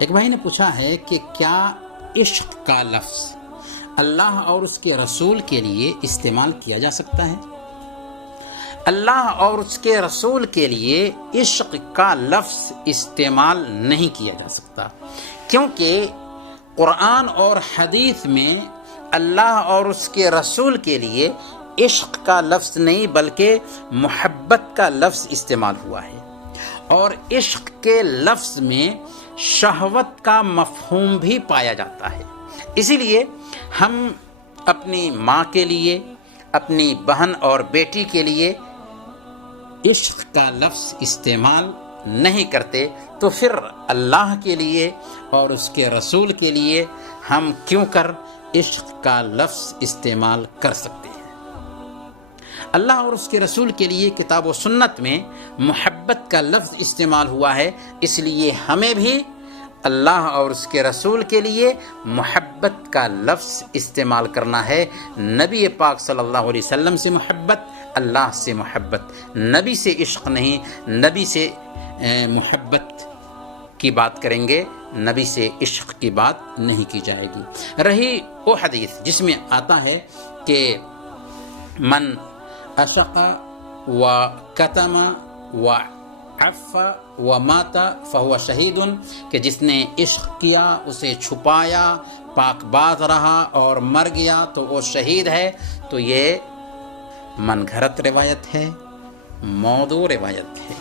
ایک بھائی نے پوچھا ہے کہ کیا عشق کا لفظ اللہ اور اس کے رسول کے لیے استعمال کیا جا سکتا ہے؟ اللہ اور اس کے رسول کے لیے عشق کا لفظ استعمال نہیں کیا جا سکتا، کیونکہ قرآن اور حدیث میں اللہ اور اس کے رسول کے لیے عشق کا لفظ نہیں بلکہ محبت کا لفظ استعمال ہوا ہے، اور عشق کے لفظ میں شہوت کا مفہوم بھی پایا جاتا ہے۔ اسی لیے ہم اپنی ماں کے لیے، اپنی بہن اور بیٹی کے لیے عشق کا لفظ استعمال نہیں کرتے، تو پھر اللہ کے لیے اور اس کے رسول کے لیے ہم کیوں کر عشق کا لفظ استعمال کر سکتے ہیں؟ اللہ اور اس کے رسول کے لیے کتاب و سنت میں محبت کا لفظ استعمال ہوا ہے، اس لیے ہمیں بھی اللہ اور اس کے رسول کے لیے محبت کا لفظ استعمال کرنا ہے۔ نبی پاک صلی اللہ علیہ وسلم سے محبت، اللہ سے محبت، نبی سے عشق نہیں، نبی سے محبت کی بات کریں گے، نبی سے عشق کی بات نہیں کی جائے گی۔ رہی وہ حدیث جس میں آتا ہے کہ من عشق و کتم و عف و مات فہو شہید، کہ جس نے عشق کیا، اسے چھپایا، پاک باز رہا اور مر گیا تو وہ شہید ہے۔ تو یہ من گھڑت روایت ہے، موضوع روایت ہے۔